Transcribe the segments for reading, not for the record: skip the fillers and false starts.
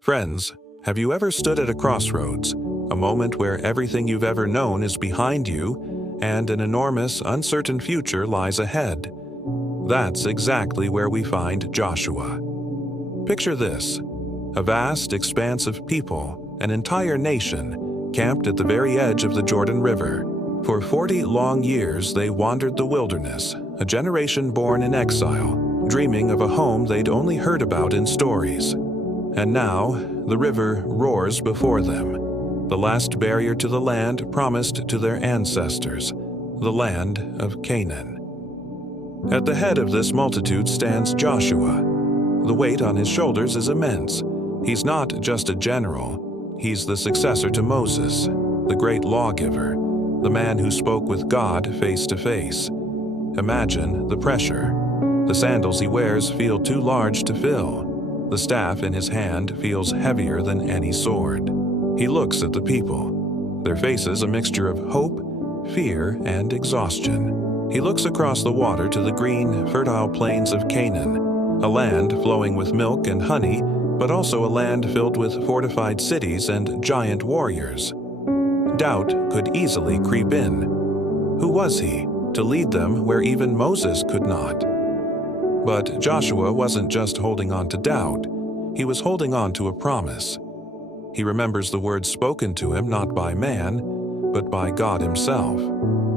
Friends, have you ever stood at a crossroads, a moment where everything you've ever known is behind you and an enormous, uncertain future lies ahead? That's exactly where we find Joshua. Picture this: a vast expanse of people, an entire nation, camped at the very edge of the Jordan River. For 40 long years they wandered the wilderness, a generation born in exile, dreaming of a home they'd only heard about in stories. And now, the river roars before them, the last barrier to the land promised to their ancestors, the land of Canaan. At the head of this multitude stands Joshua. The weight on his shoulders is immense. He's not just a general, he's the successor to Moses, the great lawgiver, the man who spoke with God face to face. Imagine the pressure. The sandals he wears feel too large to fill. The staff in his hand feels heavier than any sword. He looks at the people, their faces a mixture of hope, fear, and exhaustion. He looks across the water to the green, fertile plains of Canaan, a land flowing with milk and honey, but also a land filled with fortified cities and giant warriors. Doubt could easily creep in. Who was he to lead them where even Moses could not? But Joshua wasn't just holding on to doubt, he was holding on to a promise. He remembers the words spoken to him not by man, but by God himself.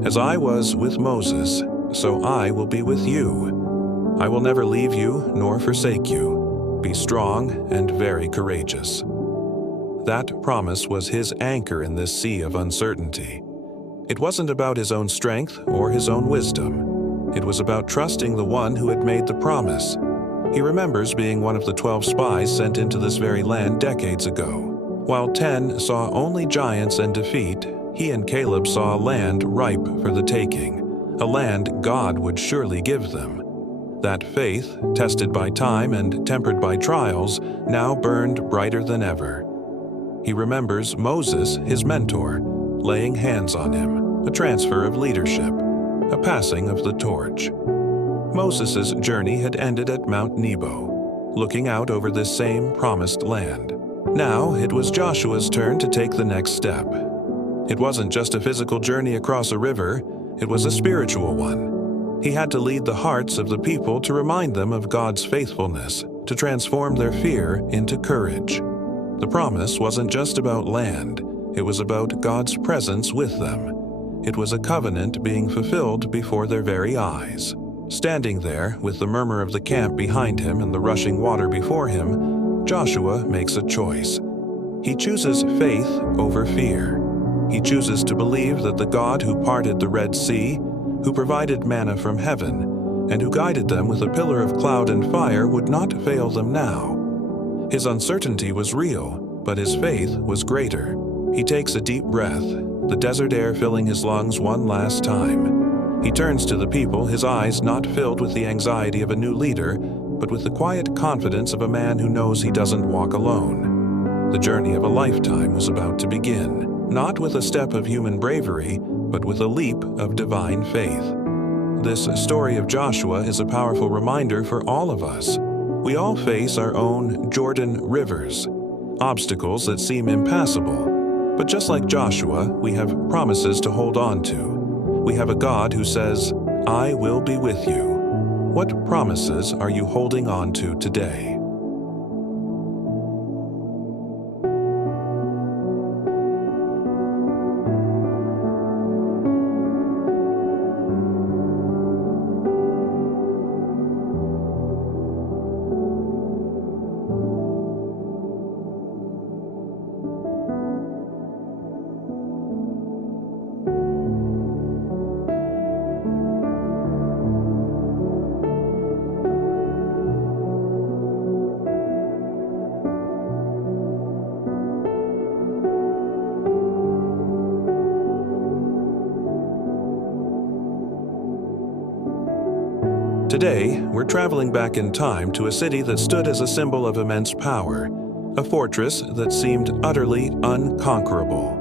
As I was with Moses, so I will be with you. I will never leave you nor forsake you. Be strong and very courageous. That promise was his anchor in this sea of uncertainty. It wasn't about his own strength or his own wisdom. It was about trusting the one who had made the promise. He remembers being one of the 12 spies sent into this very land decades ago. While 10 saw only giants and defeat, he and Caleb saw a land ripe for the taking, a land God would surely give them. That faith, tested by time and tempered by trials, now burned brighter than ever. He remembers Moses, his mentor, laying hands on him, a transfer of leadership, a passing of the torch. Moses' journey had ended at Mount Nebo, looking out over this same promised land. Now it was Joshua's turn to take the next step. It wasn't just a physical journey across a river, it was a spiritual one. He had to lead the hearts of the people to remind them of God's faithfulness, to transform their fear into courage. The promise wasn't just about land, it was about God's presence with them. It was a covenant being fulfilled before their very eyes. Standing there, with the murmur of the camp behind him and the rushing water before him, Joshua makes a choice. He chooses faith over fear. He chooses to believe that the God who parted the Red Sea, who provided manna from heaven, and who guided them with a pillar of cloud and fire would not fail them now. His uncertainty was real, but his faith was greater. He takes a deep breath, the desert air filling his lungs one last time. He turns to the people, his eyes not filled with the anxiety of a new leader, but with the quiet confidence of a man who knows he doesn't walk alone. The journey of a lifetime was about to begin, not with a step of human bravery, but with a leap of divine faith. This story of Joshua is a powerful reminder for all of us. We all face our own Jordan rivers, obstacles that seem impassable. But just like Joshua, we have promises to hold on to. We have a God who says, "I will be with you." What promises are you holding on to today? Today, we're traveling back in time to a city that stood as a symbol of immense power, a fortress that seemed utterly unconquerable.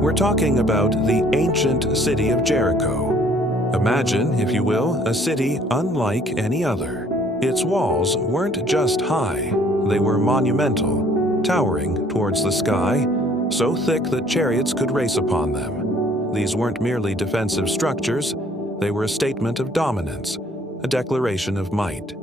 We're talking about the ancient city of Jericho. Imagine, if you will, a city unlike any other. Its walls weren't just high, they were monumental. towering towards the sky, so thick that chariots could race upon them. These weren't merely defensive structures, they were a statement of dominance, a declaration of might.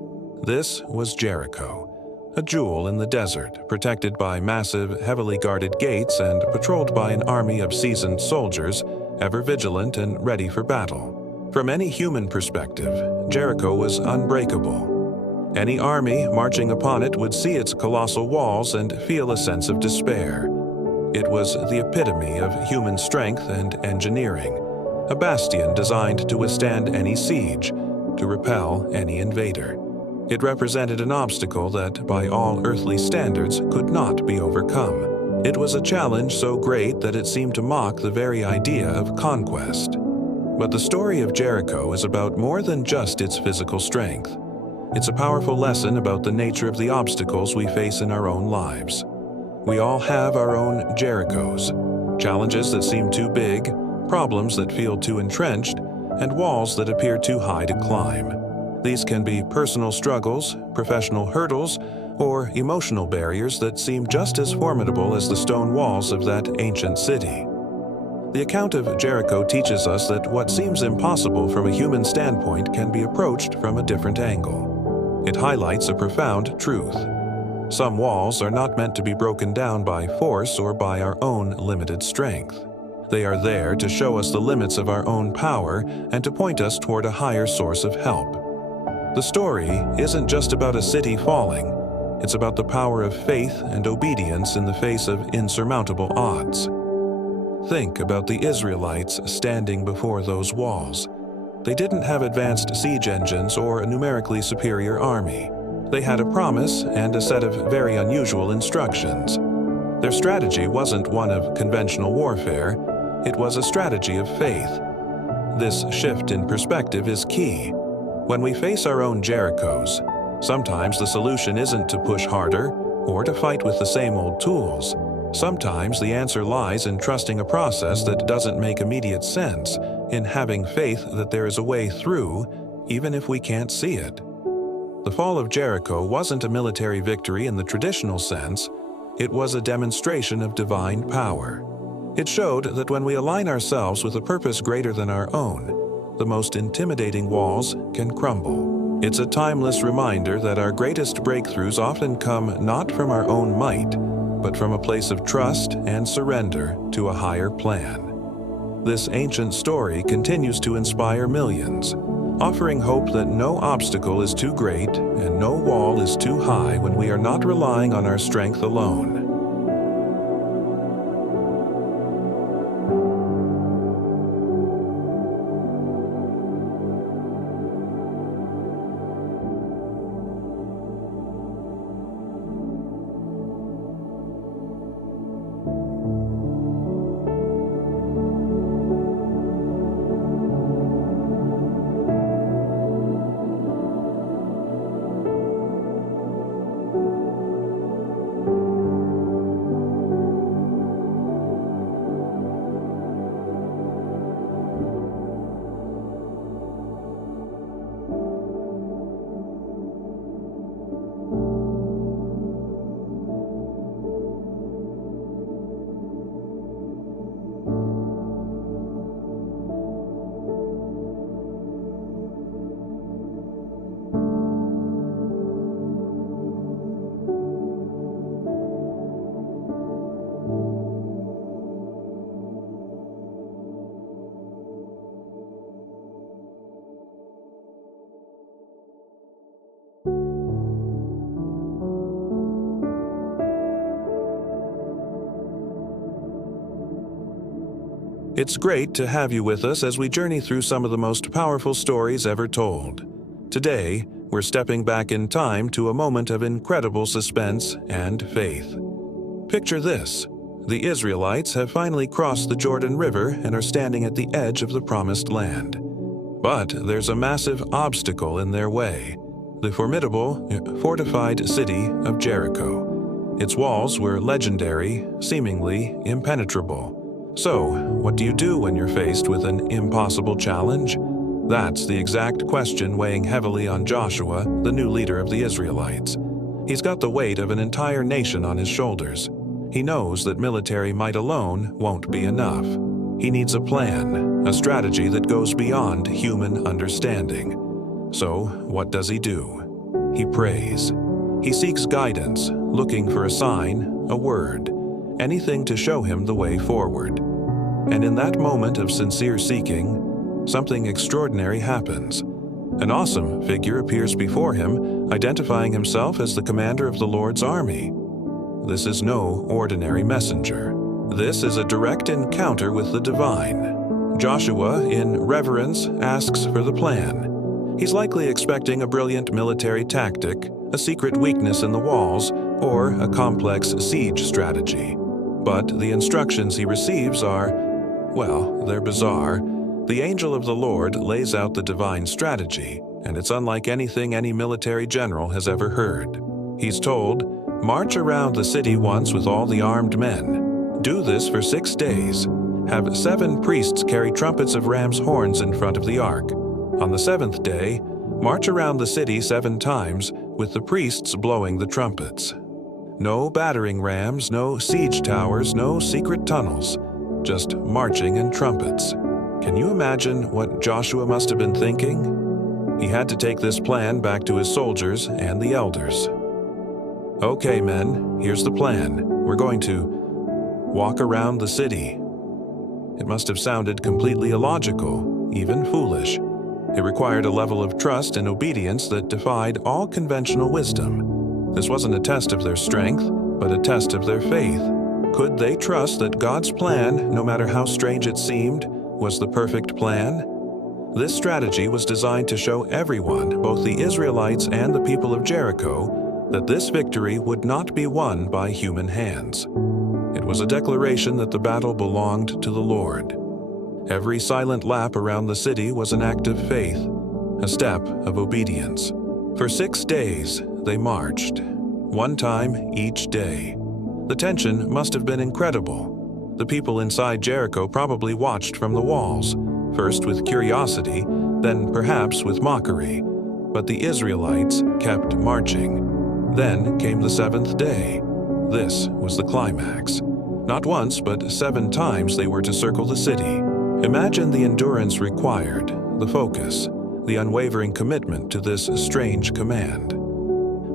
This was Jericho, a jewel in the desert, protected by massive, heavily guarded gates and patrolled by an army of seasoned soldiers, ever vigilant and ready for battle. From any human perspective, Jericho was unbreakable. Any army marching upon it would see its colossal walls and feel a sense of despair. It was the epitome of human strength and engineering, a bastion designed to withstand any siege, to repel any invader. It represented an obstacle that, by all earthly standards, could not be overcome. It was a challenge so great that it seemed to mock the very idea of conquest. But the story of Jericho is about more than just its physical strength. It's a powerful lesson about the nature of the obstacles we face in our own lives. We all have our own Jerichos, challenges that seem too big, problems that feel too entrenched, and walls that appear too high to climb. These can be personal struggles, professional hurdles, or emotional barriers that seem just as formidable as the stone walls of that ancient city. The account of Jericho teaches us that what seems impossible from a human standpoint can be approached from a different angle. It highlights a profound truth. Some walls are not meant to be broken down by force or by our own limited strength. They are there to show us the limits of our own power and to point us toward a higher source of help. The story isn't just about a city falling. It's about the power of faith and obedience in the face of insurmountable odds. Think about the Israelites standing before those walls. They didn't have advanced siege engines or a numerically superior army. They had a promise and a set of very unusual instructions. Their strategy wasn't one of conventional warfare, it was a strategy of faith. This shift in perspective is key. When we face our own Jerichos, sometimes the solution isn't to push harder or to fight with the same old tools. Sometimes the answer lies in trusting a process that doesn't make immediate sense, in having faith that there is a way through, even if we can't see it. The fall of Jericho wasn't a military victory in the traditional sense, it was a demonstration of divine power. It showed that when we align ourselves with a purpose greater than our own, the most intimidating walls can crumble. It's a timeless reminder that our greatest breakthroughs often come not from our own might, but from a place of trust and surrender to a higher plan. This ancient story continues to inspire millions, offering hope that no obstacle is too great and no wall is too high when we are not relying on our strength alone. It's great to have you with us as we journey through some of the most powerful stories ever told. Today, we're stepping back in time to a moment of incredible suspense and faith. Picture this. The Israelites have finally crossed the Jordan River and are standing at the edge of the Promised Land. But there's a massive obstacle in their way, the formidable, fortified city of Jericho. Its walls were legendary, seemingly impenetrable. So, what do you do when you're faced with an impossible challenge? That's the exact question weighing heavily on Joshua, the new leader of the Israelites. He's got the weight of an entire nation on his shoulders. He knows that military might alone won't be enough. He needs a plan, a strategy that goes beyond human understanding. So, what does he do? He prays. He seeks guidance, looking for a sign, a word, anything to show him the way forward. And in that moment of sincere seeking, something extraordinary happens. An awesome figure appears before him, identifying himself as the commander of the Lord's army. This is no ordinary messenger. This is a direct encounter with the divine. Joshua, in reverence, asks for the plan. He's likely expecting a brilliant military tactic, a secret weakness in the walls, or a complex siege strategy. But the instructions he receives are, well, they're bizarre. The angel of the Lord lays out the divine strategy, and it's unlike anything any military general has ever heard. He's told, "March around the city once with all the armed men. Do this for 6 days. Have 7 priests carry trumpets of ram's horns in front of the ark. On the 7th day, march around the city 7 times, with the priests blowing the trumpets." No battering rams, no siege towers, no secret tunnels. Just marching and trumpets. Can you imagine what Joshua must have been thinking? He had to take this plan back to his soldiers and the elders. "Okay, men, here's the plan. We're going to walk around the city." It must have sounded completely illogical, even foolish. It required a level of trust and obedience that defied all conventional wisdom. This wasn't a test of their strength, but a test of their faith. Could they trust that God's plan, no matter how strange it seemed, was the perfect plan? This strategy was designed to show everyone, both the Israelites and the people of Jericho, that this victory would not be won by human hands. It was a declaration that the battle belonged to the Lord. Every silent lap around the city was an act of faith, a step of obedience. For 6 days, they marched, 1 time each day. The tension must have been incredible. The people inside Jericho probably watched from the walls, first with curiosity, then perhaps with mockery. But the Israelites kept marching. Then came the 7th day. This was the climax. Not once, but 7 times they were to circle the city. Imagine the endurance required, the focus, the unwavering commitment to this strange command.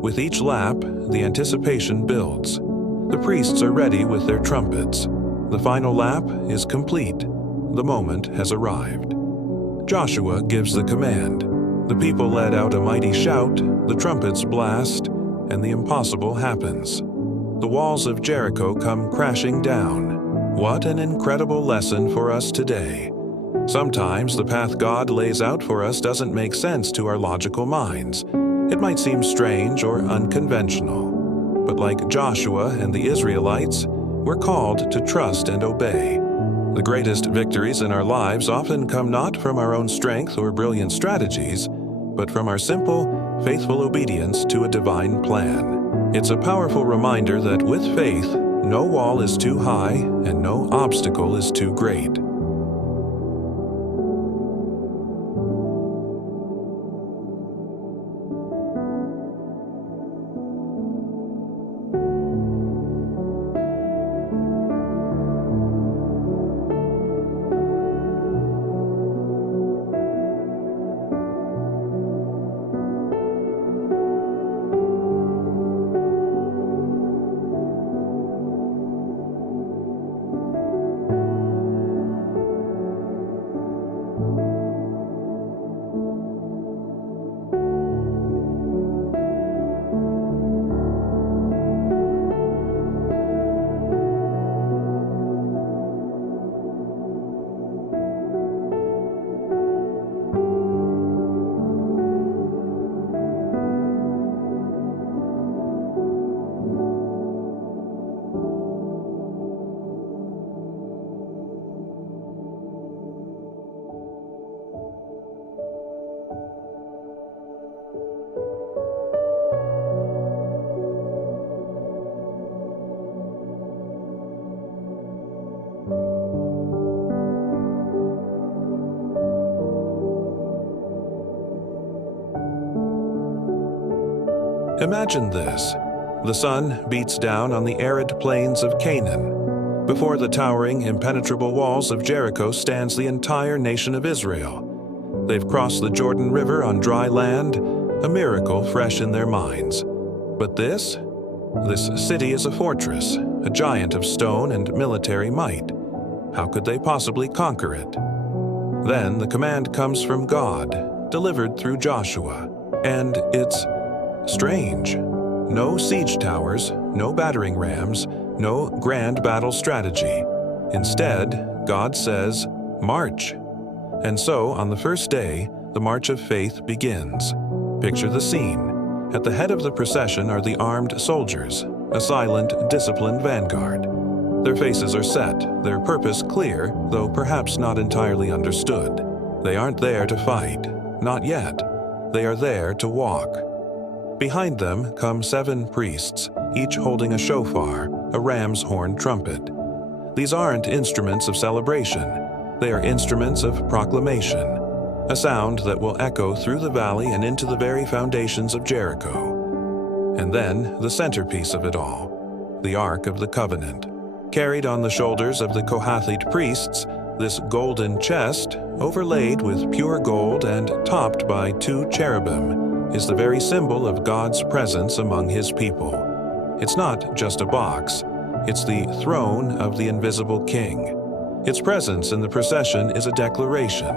With each lap, the anticipation builds. The priests are ready with their trumpets. The final lap is complete. The moment has arrived. Joshua gives the command. The people let out a mighty shout, the trumpets blast, and the impossible happens. The walls of Jericho come crashing down. What an incredible lesson for us today. Sometimes the path God lays out for us doesn't make sense to our logical minds. It might seem strange or unconventional. But like Joshua and the Israelites, we're called to trust and obey. The greatest victories in our lives often come not from our own strength or brilliant strategies, but from our simple, faithful obedience to a divine plan. It's a powerful reminder that with faith, no wall is too high and no obstacle is too great. Imagine this. The sun beats down on the arid plains of Canaan. Before the towering, impenetrable walls of Jericho stands the entire nation of Israel. They've crossed the Jordan River on dry land, a miracle fresh in their minds. But this city is a fortress, a giant of stone and military might. How could they possibly conquer it? Then the command comes from God, delivered through Joshua, and it's strange. No siege towers, no battering rams, no grand battle strategy. Instead, God says, "March." And so, on the first day, the march of faith begins. Picture the scene. At the head of the procession are the armed soldiers, a silent, disciplined vanguard. Their faces are set, their purpose clear, though perhaps not entirely understood. They aren't there to fight, not yet. They are there to walk. Behind them come 7 priests, each holding a shofar, a ram's horn trumpet. These aren't instruments of celebration. They are instruments of proclamation, a sound that will echo through the valley and into the very foundations of Jericho. And then the centerpiece of it all, the Ark of the Covenant. Carried on the shoulders of the Kohathite priests, this golden chest, overlaid with pure gold and topped by 2 cherubim, is the very symbol of God's presence among His people. It's not just a box, it's the throne of the invisible King. Its presence in the procession is a declaration.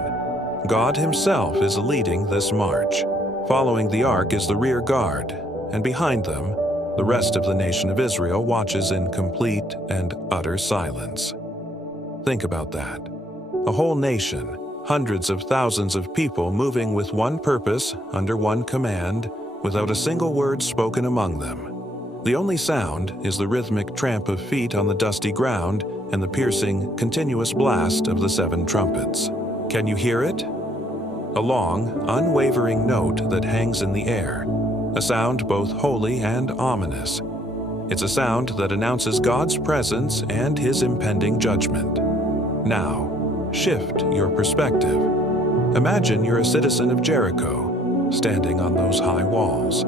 God Himself is leading this march. Following the ark is the rear guard, and behind them, the rest of the nation of Israel watches in complete and utter silence. Think about that. A whole nation, hundreds of thousands of people moving with one purpose, under one command, without a single word spoken among them. The only sound is the rhythmic tramp of feet on the dusty ground and the piercing, continuous blast of the 7 trumpets. Can you hear it? A long, unwavering note that hangs in the air, a sound both holy and ominous. It's a sound that announces God's presence and His impending judgment. Now, shift your perspective. Imagine you're a citizen of Jericho, standing on those high walls.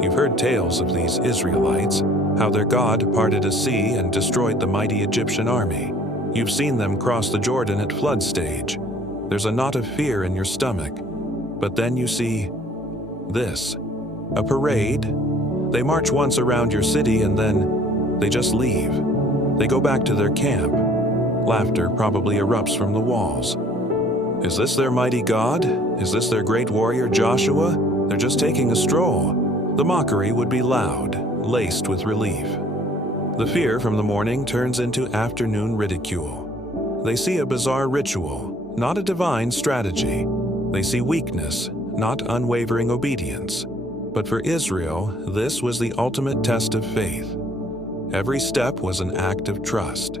You've heard tales of these Israelites, how their God parted a sea and destroyed the mighty Egyptian army. You've seen them cross the Jordan at flood stage. There's a knot of fear in your stomach. But then you see this, a parade. They march once around your city and then they just leave. They go back to their camp. Laughter probably erupts from the walls. Is this their mighty God? Is this their great warrior Joshua? They're just taking a stroll. The mockery would be loud, laced with relief. The fear from the morning turns into afternoon ridicule. They see a bizarre ritual, not a divine strategy. They see weakness, not unwavering obedience. But for Israel, this was the ultimate test of faith. Every step was an act of trust.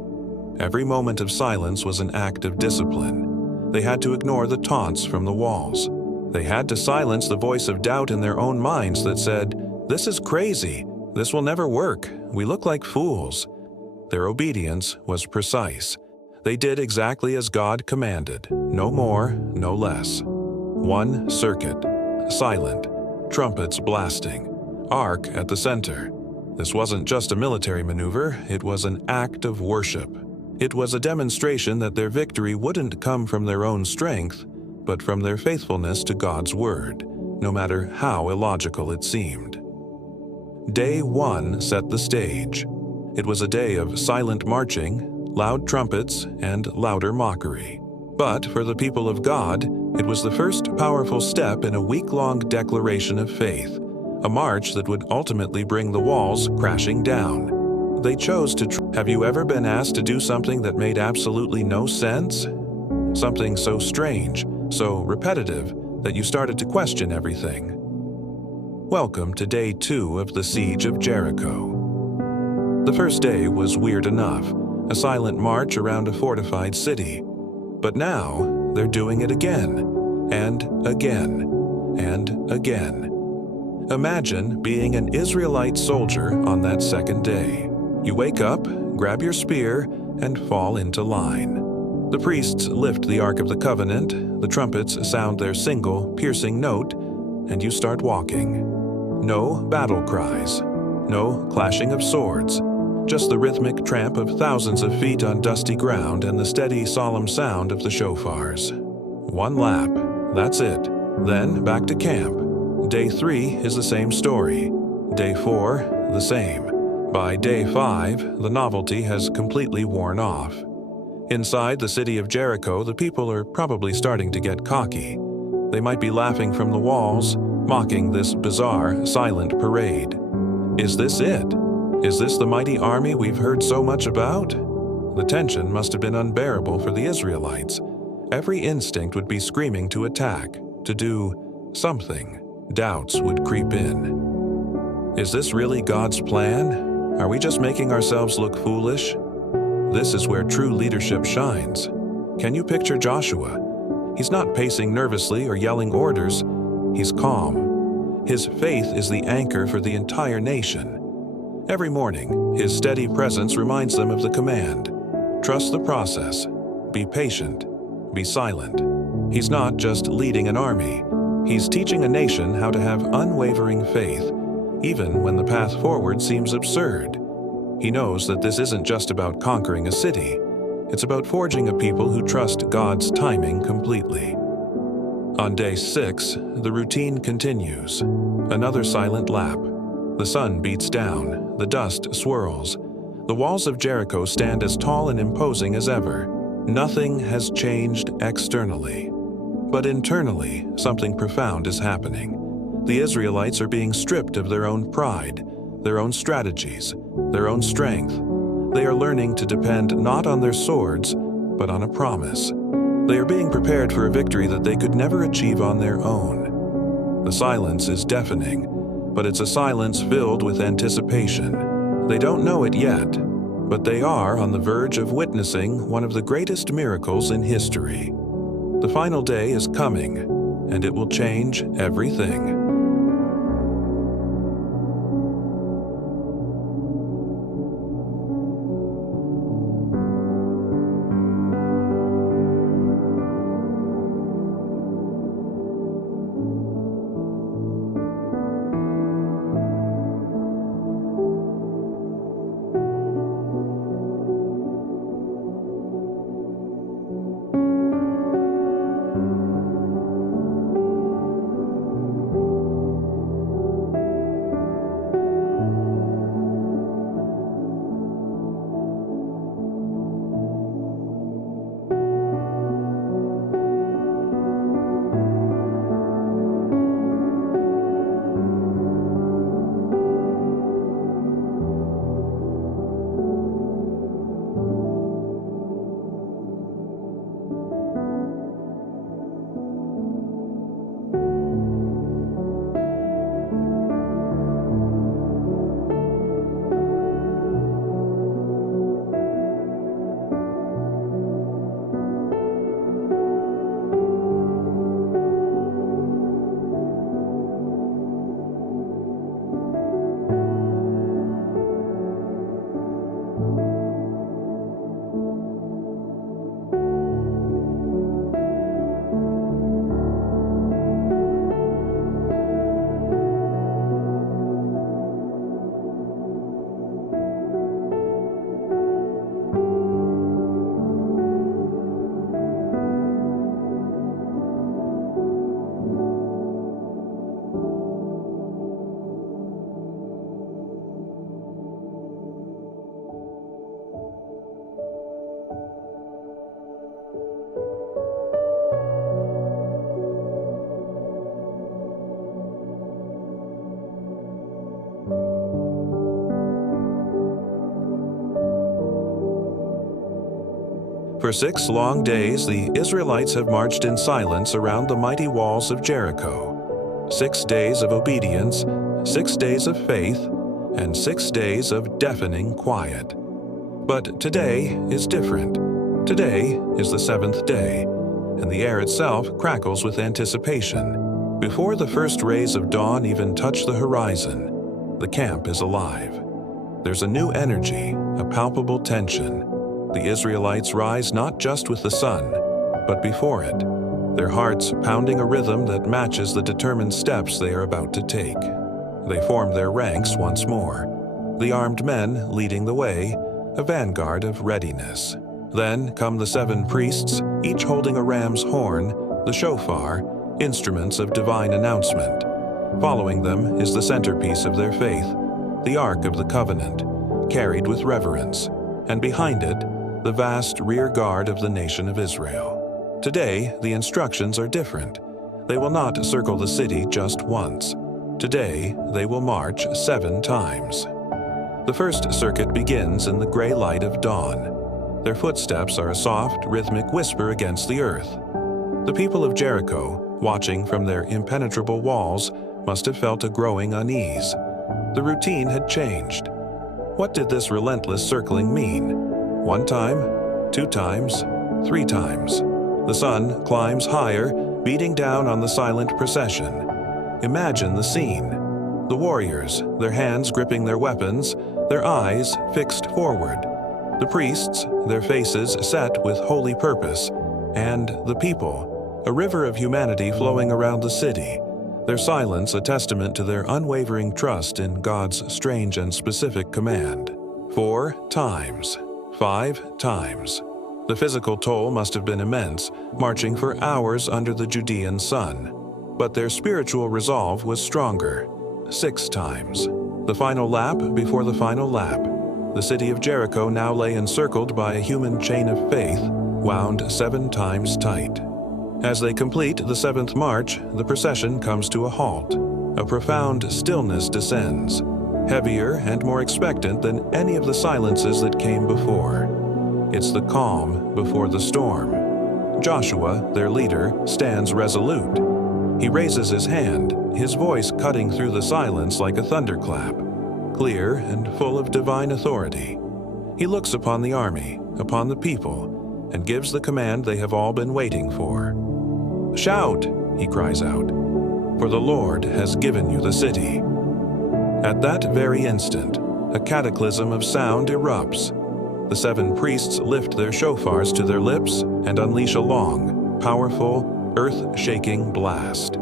Every moment of silence was an act of discipline. They had to ignore the taunts from the walls. They had to silence the voice of doubt in their own minds that said, "This is crazy. This will never work. We look like fools." Their obedience was precise. They did exactly as God commanded, no more, no less. One circuit, silent, trumpets blasting, ark at the center. This wasn't just a military maneuver, it was an act of worship. It was a demonstration that their victory wouldn't come from their own strength, but from their faithfulness to God's word, no matter how illogical it seemed. Day 1 set the stage. It was a day of silent marching, loud trumpets, and louder mockery. But for the people of God, it was the first powerful step in a week-long declaration of faith, a march that would ultimately bring the walls crashing down. They chose to Have you ever been asked to do something that made absolutely no sense? Something so strange, so repetitive, that you started to question everything. Welcome to day 2 of the Siege of Jericho. The first day was weird enough, a silent march around a fortified city. But now, they're doing it again, and again, and again. Imagine being an Israelite soldier on that second day. You wake up, grab your spear, and fall into line. The priests lift the Ark of the Covenant, the trumpets sound their single, piercing note, and you start walking. No battle cries. No clashing of swords. Just the rhythmic tramp of thousands of feet on dusty ground and the steady, solemn sound of the shofars. One lap. That's it. Then back to camp. Day 3 is the same story. Day 4, the same. By day 5, the novelty has completely worn off. Inside the city of Jericho, the people are probably starting to get cocky. They might be laughing from the walls, mocking this bizarre, silent parade. Is this it? Is this the mighty army we've heard so much about? The tension must have been unbearable for the Israelites. Every instinct would be screaming to attack, to do something. Doubts would creep in. Is this really God's plan? Are we just making ourselves look foolish? This is where true leadership shines. Can you picture Joshua? He's not pacing nervously or yelling orders. He's calm. His faith is the anchor for the entire nation. Every morning, his steady presence reminds them of the command. Trust the process. Be patient. Be silent. He's not just leading an army. He's teaching a nation how to have unwavering faith, even when the path forward seems absurd. He knows that this isn't just about conquering a city. It's about forging a people who trust God's timing completely. On day 6, the routine continues. Another silent lap. The sun beats down. The dust swirls. The walls of Jericho stand as tall and imposing as ever. Nothing has changed externally. But internally, something profound is happening. The Israelites are being stripped of their own pride, their own strategies, their own strength. They are learning to depend not on their swords, but on a promise. They are being prepared for a victory that they could never achieve on their own. The silence is deafening, but it's a silence filled with anticipation. They don't know it yet, but they are on the verge of witnessing one of the greatest miracles in history. The final day is coming, and it will change everything. For 6 long days, the Israelites have marched in silence around the mighty walls of Jericho. 6 days of obedience, 6 days of faith, and 6 days of deafening quiet. But today is different. Today is the 7th day, and the air itself crackles with anticipation. Before the first rays of dawn even touch the horizon, the camp is alive. There's a new energy, a palpable tension. The Israelites rise not just with the sun, but before it, their hearts pounding a rhythm that matches the determined steps they are about to take. They form their ranks once more, the armed men leading the way, a vanguard of readiness. Then come the 7 priests, each holding a ram's horn, the shofar, instruments of divine announcement. Following them is the centerpiece of their faith, the Ark of the Covenant, carried with reverence, and behind it, the vast rear guard of the nation of Israel. Today, the instructions are different. They will not circle the city just once. Today, they will march 7 times. The first circuit begins in the gray light of dawn. Their footsteps are a soft, rhythmic whisper against the earth. The people of Jericho, watching from their impenetrable walls, must have felt a growing unease. The routine had changed. What did this relentless circling mean? 1 time, 2 times, 3 times. The sun climbs higher, beating down on the silent procession. Imagine the scene. The warriors, their hands gripping their weapons, their eyes fixed forward. The priests, their faces set with holy purpose. And the people, a river of humanity flowing around the city, their silence a testament to their unwavering trust in God's strange and specific command. 4 times. 5 times. The physical toll must have been immense, marching for hours under the Judean sun. But their spiritual resolve was stronger. 6 times. The final lap before the final lap. The city of Jericho now lay encircled by a human chain of faith, wound 7 times tight. As they complete the 7th march, the procession comes to a halt. A profound stillness descends, heavier and more expectant than any of the silences that came before. It's the calm before the storm. Joshua, their leader, stands resolute. He raises his hand, his voice cutting through the silence like a thunderclap, clear and full of divine authority. He looks upon the army, upon the people, and gives the command they have all been waiting for. "Shout," he cries out, "for the Lord has given you the city." At that very instant, a cataclysm of sound erupts. The 7 priests lift their shofars to their lips and unleash a long, powerful, earth-shaking blast.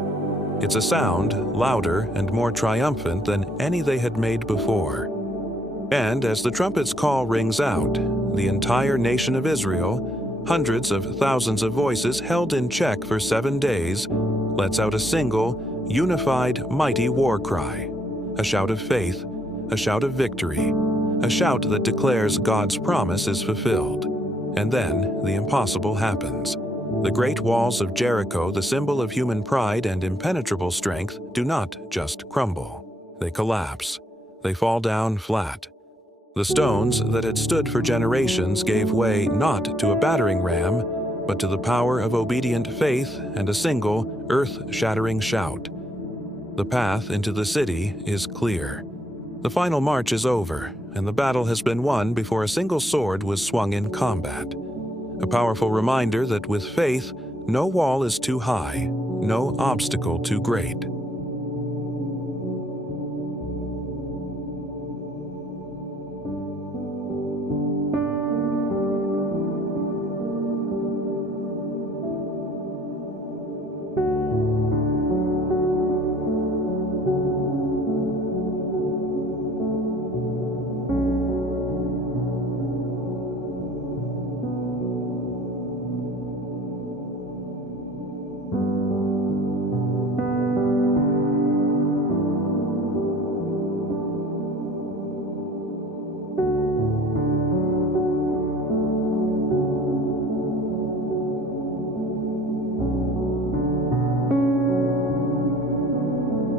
It's a sound louder and more triumphant than any they had made before. And as the trumpet's call rings out, the entire nation of Israel, hundreds of thousands of voices held in check for 7 days, lets out a single, unified, mighty war cry. A shout of faith, a shout of victory, a shout that declares God's promise is fulfilled. And then the impossible happens. The great walls of Jericho, the symbol of human pride and impenetrable strength, do not just crumble. They collapse. They fall down flat. The stones that had stood for generations gave way not to a battering ram, but to the power of obedient faith and a single, earth-shattering shout. The path into the city is clear. The final march is over, and the battle has been won before a single sword was swung in combat. A powerful reminder that with faith, no wall is too high, no obstacle too great.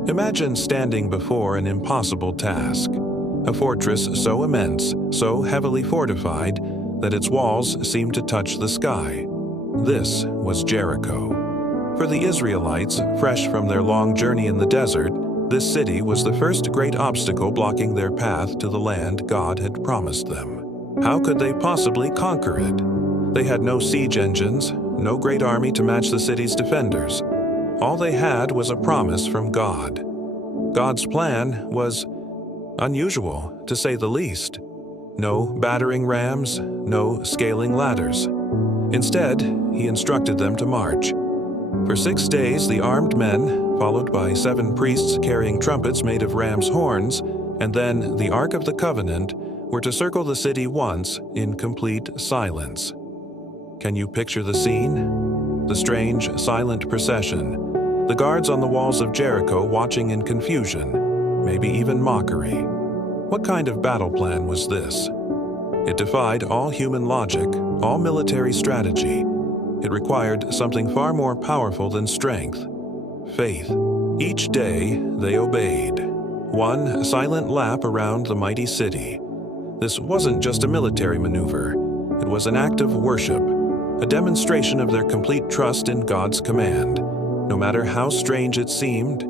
Imagine standing before an impossible task, a fortress so immense, so heavily fortified, that its walls seemed to touch the sky. This was Jericho. For the Israelites, fresh from their long journey in the desert, this city was the first great obstacle blocking their path to the land God had promised them. How could they possibly conquer it? They had no siege engines, no great army to match the city's defenders. All they had was a promise from God. God's plan was unusual, to say the least. No battering rams, no scaling ladders. Instead, he instructed them to march. For 6 days, the armed men, followed by 7 priests carrying trumpets made of ram's horns, and then the Ark of the Covenant, were to circle the city once in complete silence. Can you picture the scene? The strange, silent procession, the guards on the walls of Jericho watching in confusion, maybe even mockery. What kind of battle plan was this? It defied all human logic, all military strategy. It required something far more powerful than strength: faith. Each day, they obeyed. One silent lap around the mighty city. This wasn't just a military maneuver. It was an act of worship, a demonstration of their complete trust in God's command. No matter how strange it seemed,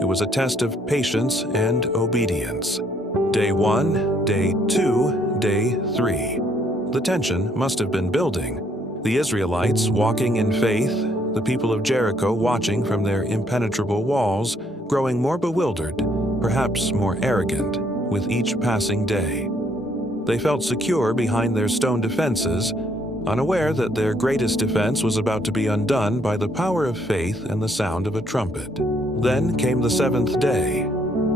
it was a test of patience and obedience. Day 1, Day 2, Day 3. The tension must have been building. The Israelites walking in faith, the people of Jericho watching from their impenetrable walls, growing more bewildered, perhaps more arrogant, with each passing day. They felt secure behind their stone defenses, unaware that their greatest defense was about to be undone by the power of faith and the sound of a trumpet. Then came the 7th day.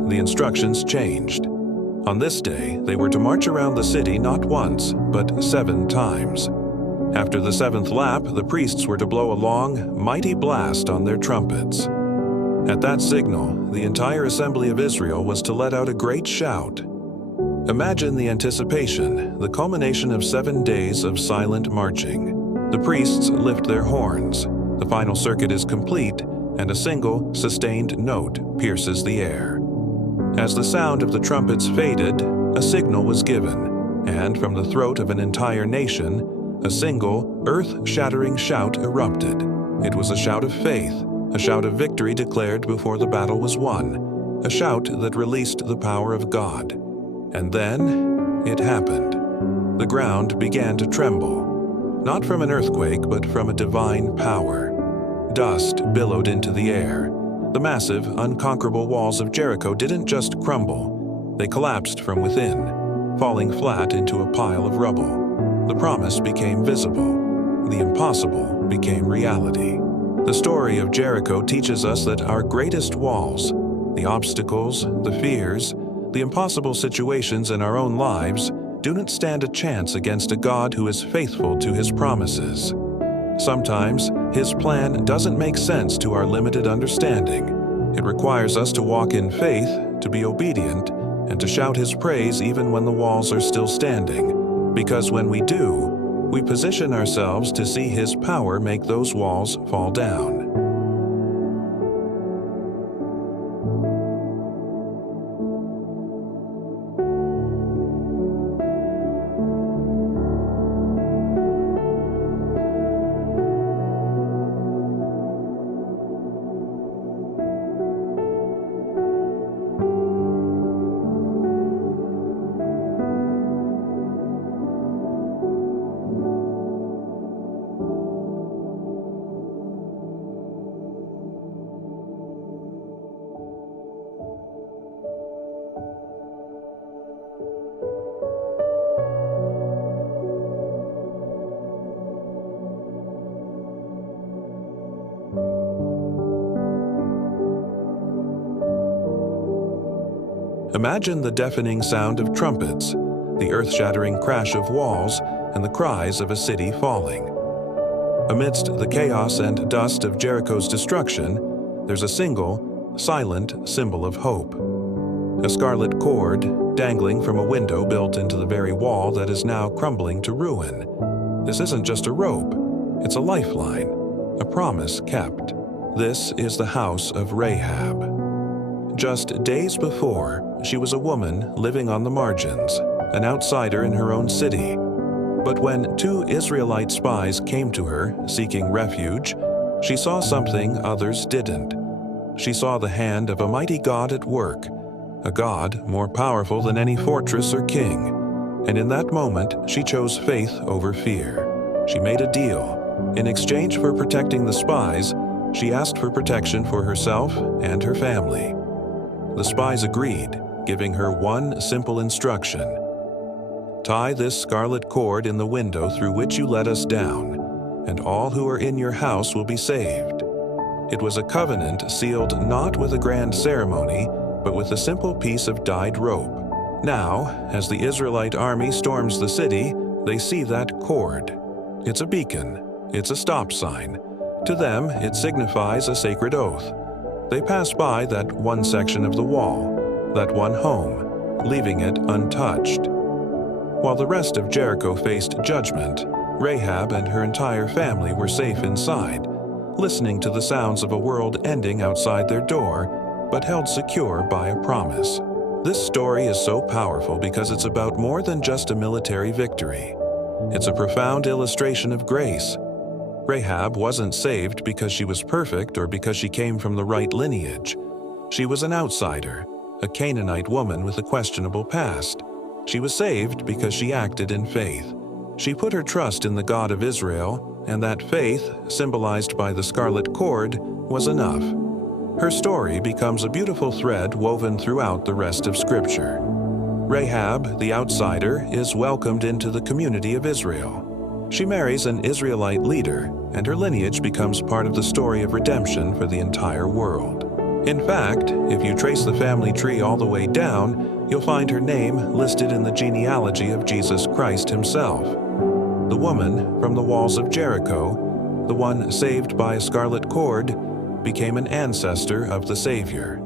The instructions changed. On this day, they were to march around the city not once, but 7 times. After the 7th lap, the priests were to blow a long, mighty blast on their trumpets. At that signal, the entire assembly of Israel was to let out a great shout. Imagine the anticipation, the culmination of 7 days of silent marching. The priests lift their horns. The final circuit is complete, and a single, sustained note pierces the air. As the sound of the trumpets faded, a signal was given, and from the throat of an entire nation, a single, earth-shattering shout erupted. It was a shout of faith, a shout of victory declared before the battle was won, a shout that released the power of God. And then, it happened. The ground began to tremble, not from an earthquake, but from a divine power. Dust billowed into the air. The massive, unconquerable walls of Jericho didn't just crumble, they collapsed from within, falling flat into a pile of rubble. The promise became visible. The impossible became reality. The story of Jericho teaches us that our greatest walls, the obstacles, the fears, the impossible situations in our own lives, do not stand a chance against a God who is faithful to His promises. Sometimes, His plan doesn't make sense to our limited understanding. It requires us to walk in faith, to be obedient, and to shout His praise even when the walls are still standing. Because when we do, we position ourselves to see His power make those walls fall down. Imagine the deafening sound of trumpets, the earth-shattering crash of walls, and the cries of a city falling. Amidst the chaos and dust of Jericho's destruction, there's a single, silent symbol of hope. A scarlet cord dangling from a window built into the very wall that is now crumbling to ruin. This isn't just a rope, it's a lifeline, a promise kept. This is the house of Rahab. Just days before, she was a woman living on the margins, an outsider in her own city. But when 2 Israelite spies came to her, seeking refuge, she saw something others didn't. She saw the hand of a mighty God at work, a God more powerful than any fortress or king. And in that moment, she chose faith over fear. She made a deal. In exchange for protecting the spies, she asked for protection for herself and her family. The spies agreed, giving her one simple instruction. Tie this scarlet cord in the window through which you let us down, and all who are in your house will be saved. It was a covenant sealed not with a grand ceremony, but with a simple piece of dyed rope. Now, as the Israelite army storms the city, they see that cord. It's a beacon. It's a stop sign. To them, it signifies a sacred oath. They pass by that one section of the wall, that one home, leaving it untouched. While the rest of Jericho faced judgment, Rahab and her entire family were safe inside, listening to the sounds of a world ending outside their door, but held secure by a promise. This story is so powerful because it's about more than just a military victory. It's a profound illustration of grace. Rahab wasn't saved because she was perfect or because she came from the right lineage. She was an outsider, a Canaanite woman with a questionable past. She was saved because she acted in faith. She put her trust in the God of Israel, and that faith, symbolized by the scarlet cord, was enough. Her story becomes a beautiful thread woven throughout the rest of Scripture. Rahab, the outsider, is welcomed into the community of Israel. She marries an Israelite leader, and her lineage becomes part of the story of redemption for the entire world. In fact, if you trace the family tree all the way down, you'll find her name listed in the genealogy of Jesus Christ himself. The woman from the walls of Jericho, the one saved by a scarlet cord, became an ancestor of the Savior.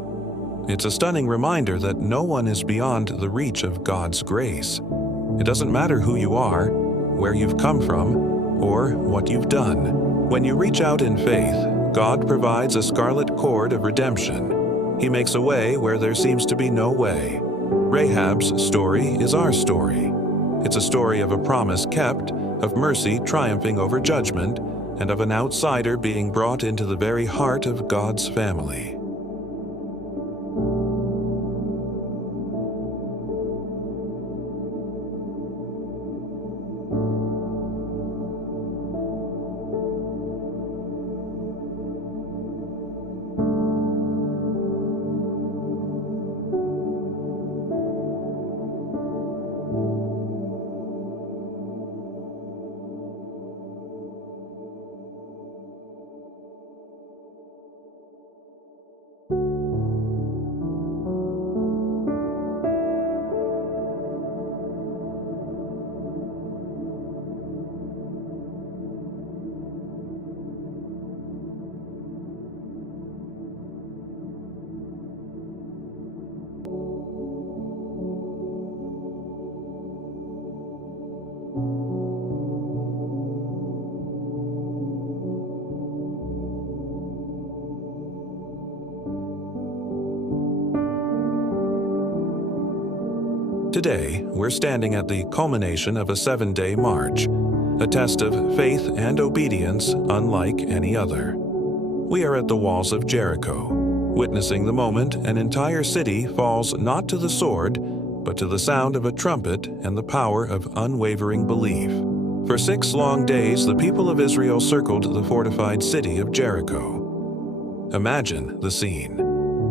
It's a stunning reminder that no one is beyond the reach of God's grace. It doesn't matter who you are, where you've come from, or what you've done. When you reach out in faith, God provides a scarlet cord of redemption. He makes a way where there seems to be no way. Rahab's story is our story. It's a story of a promise kept, of mercy triumphing over judgment, and of an outsider being brought into the very heart of God's family. Today, we're standing at the culmination of a 7-day march, a test of faith and obedience unlike any other. We are at the walls of Jericho, witnessing the moment an entire city falls not to the sword, but to the sound of a trumpet and the power of unwavering belief. For 6 long days, the people of Israel circled the fortified city of Jericho. Imagine the scene.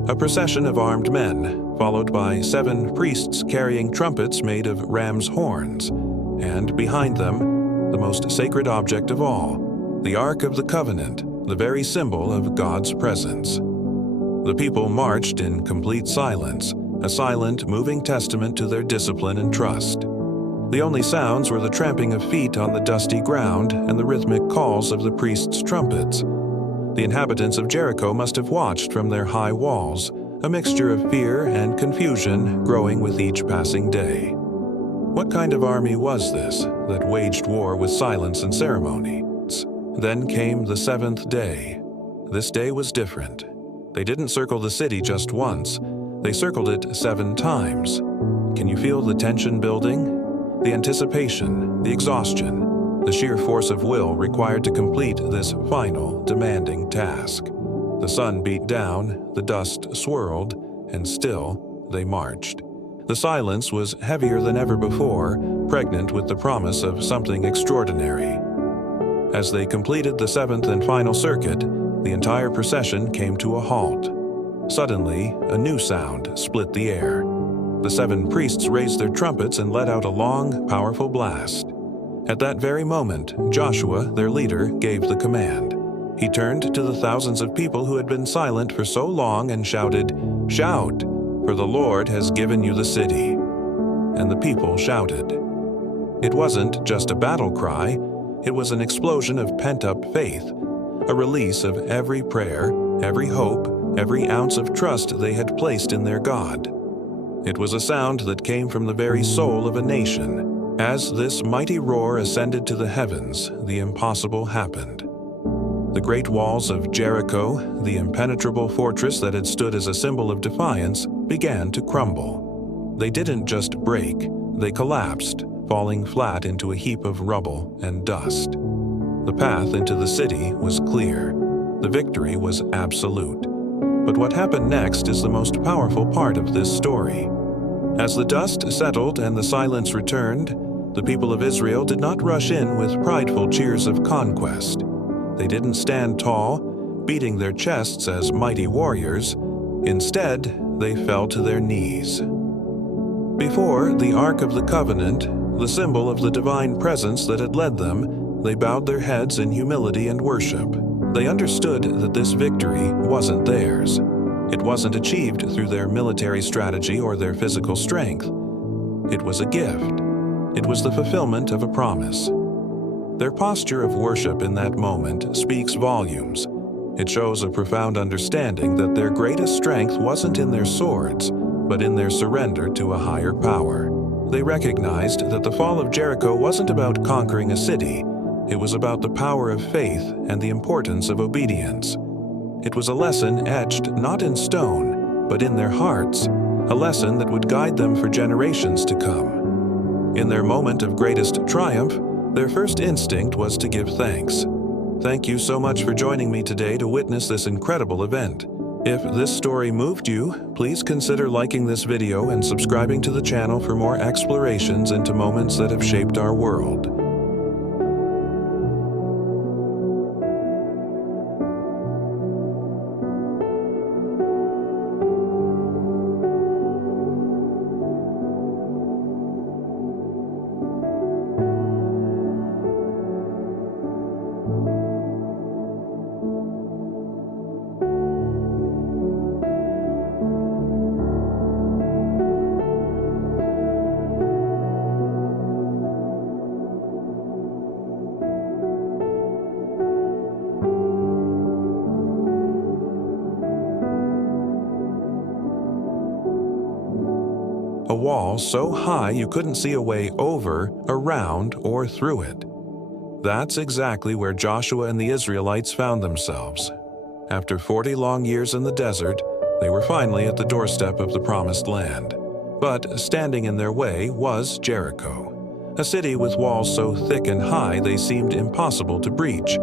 A procession of armed men, followed by 7 priests carrying trumpets made of ram's horns, and behind them, the most sacred object of all, the Ark of the Covenant, the very symbol of God's presence. The people marched in complete silence, a silent, moving testament to their discipline and trust. The only sounds were the tramping of feet on the dusty ground and the rhythmic calls of the priests' trumpets. The inhabitants of Jericho must have watched from their high walls, a mixture of fear and confusion growing with each passing day. What kind of army was this that waged war with silence and ceremony? Then came the 7th day. This day was different. They didn't circle the city just once. They circled it 7 times. Can you feel the tension building? The anticipation, the exhaustion, the sheer force of will required to complete this final, demanding task. The sun beat down, the dust swirled, and still they marched. The silence was heavier than ever before, pregnant with the promise of something extraordinary. As they completed the 7th and final circuit, the entire procession came to a halt. Suddenly, a new sound split the air. The 7 priests raised their trumpets and let out a long, powerful blast. At that very moment, Joshua, their leader, gave the command. He turned to the thousands of people who had been silent for so long and shouted, "Shout, for the Lord has given you the city." And the people shouted. It wasn't just a battle cry, it was an explosion of pent-up faith, a release of every prayer, every hope, every ounce of trust they had placed in their God. It was a sound that came from the very soul of a nation. As this mighty roar ascended to the heavens, the impossible happened. The great walls of Jericho, the impenetrable fortress that had stood as a symbol of defiance, began to crumble. They didn't just break, they collapsed, falling flat into a heap of rubble and dust. The path into the city was clear. The victory was absolute. But what happened next is the most powerful part of this story. As the dust settled and the silence returned, the people of Israel did not rush in with prideful cheers of conquest. They didn't stand tall, beating their chests as mighty warriors. Instead, they fell to their knees. Before the Ark of the Covenant, the symbol of the divine presence that had led them, they bowed their heads in humility and worship. They understood that this victory wasn't theirs. It wasn't achieved through their military strategy or their physical strength. It was a gift. It was the fulfillment of a promise. Their posture of worship in that moment speaks volumes. It shows a profound understanding that their greatest strength wasn't in their swords, but in their surrender to a higher power. They recognized that the fall of Jericho wasn't about conquering a city. It was about the power of faith and the importance of obedience. It was a lesson etched not in stone, but in their hearts, a lesson that would guide them for generations to come. In their moment of greatest triumph, their first instinct was to give thanks. Thank you so much for joining me today to witness this incredible event. If this story moved you, please consider liking this video and subscribing to the channel for more explorations into moments that have shaped our world. A wall so high you couldn't see a way over, around, or through it. That's exactly where Joshua and the Israelites found themselves. After 40 long years in the desert, they were finally at the doorstep of the Promised Land. But standing in their way was Jericho, a city with walls so thick and high they seemed impossible to breach.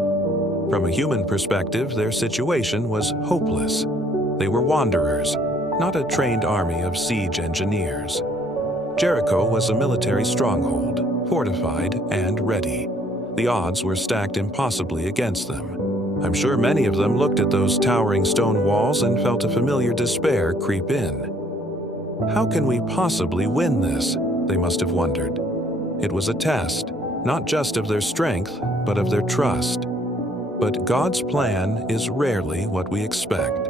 From a human perspective, their situation was hopeless. They were wanderers, not a trained army of siege engineers. Jericho was a military stronghold, fortified and ready. The odds were stacked impossibly against them. I'm sure many of them looked at those towering stone walls and felt a familiar despair creep in. How can we possibly win this? They must have wondered. It was a test, not just of their strength, but of their trust. But God's plan is rarely what we expect.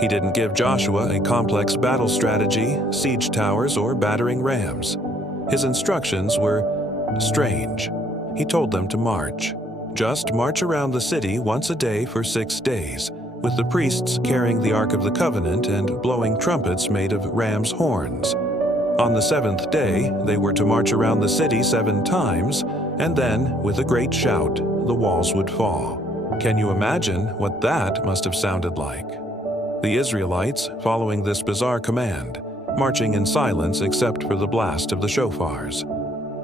He didn't give Joshua a complex battle strategy, siege towers, or battering rams. His instructions were strange. He told them to march. Just march around the city once a day for 6 days, with the priests carrying the Ark of the Covenant and blowing trumpets made of ram's horns. On the 7th day, they were to march around the city 7 times, and then, with a great shout, the walls would fall. Can you imagine what that must have sounded like? The Israelites, following this bizarre command, marching in silence except for the blast of the shofars.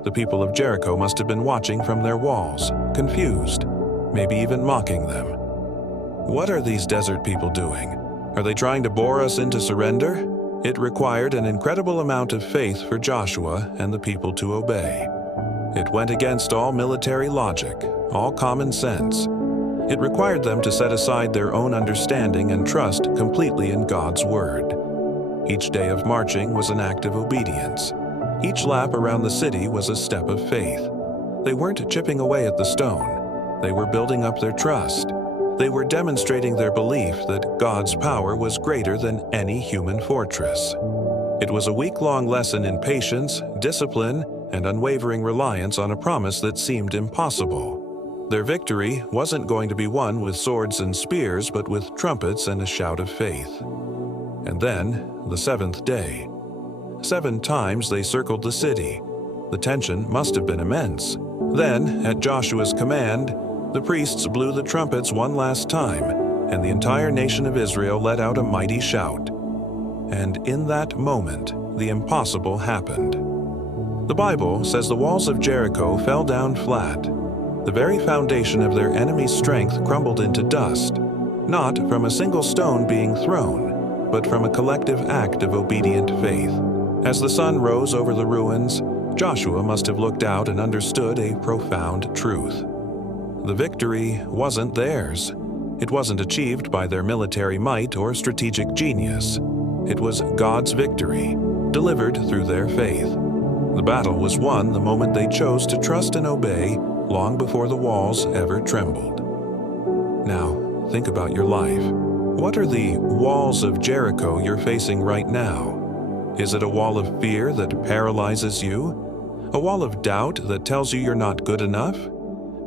The people of Jericho must have been watching from their walls, confused, maybe even mocking them. What are these desert people doing? Are they trying to bore us into surrender? It required an incredible amount of faith for Joshua and the people to obey. It went against all military logic, all common sense. It required them to set aside their own understanding and trust completely in God's word. Each day of marching was an act of obedience. Each lap around the city was a step of faith. They weren't chipping away at the stone. They were building up their trust. They were demonstrating their belief that God's power was greater than any human fortress. It was a week-long lesson in patience, discipline, and unwavering reliance on a promise that seemed impossible. Their victory wasn't going to be won with swords and spears, but with trumpets and a shout of faith. And then, the seventh day. 7 times they circled the city. The tension must have been immense. Then, at Joshua's command, the priests blew the trumpets one last time, and the entire nation of Israel let out a mighty shout. And in that moment, the impossible happened. The Bible says the walls of Jericho fell down flat. The very foundation of their enemy's strength crumbled into dust, not from a single stone being thrown, but from a collective act of obedient faith. As the sun rose over the ruins, Joshua must have looked out and understood a profound truth. The victory wasn't theirs. It wasn't achieved by their military might or strategic genius. It was God's victory, delivered through their faith. The battle was won the moment they chose to trust and obey, long before the walls ever trembled. Now, think about your life. What are the walls of Jericho you're facing right now? Is it a wall of fear that paralyzes you? A wall of doubt that tells you you're not good enough?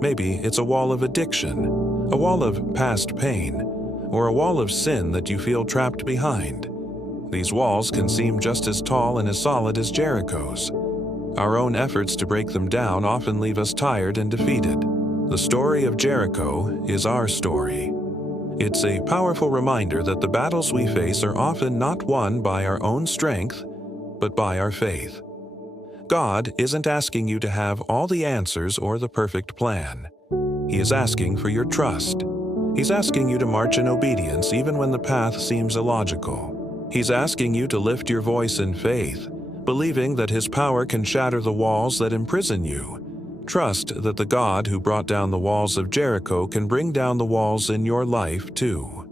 Maybe it's a wall of addiction, a wall of past pain, or a wall of sin that you feel trapped behind. These walls can seem just as tall and as solid as Jericho's. Our own efforts to break them down often leave us tired and defeated. The story of Jericho is our story. It's a powerful reminder that the battles we face are often not won by our own strength, but by our faith. God isn't asking you to have all the answers or the perfect plan. He is asking for your trust. He's asking you to march in obedience even when the path seems illogical. He's asking you to lift your voice in faith, believing that His power can shatter the walls that imprison you. Trust that the God who brought down the walls of Jericho can bring down the walls in your life too.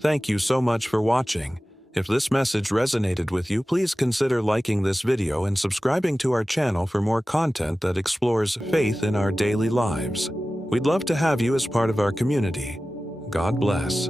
Thank you so much for watching. If this message resonated with you, please consider liking this video and subscribing to our channel for more content that explores faith in our daily lives. We'd love to have you as part of our community. God bless.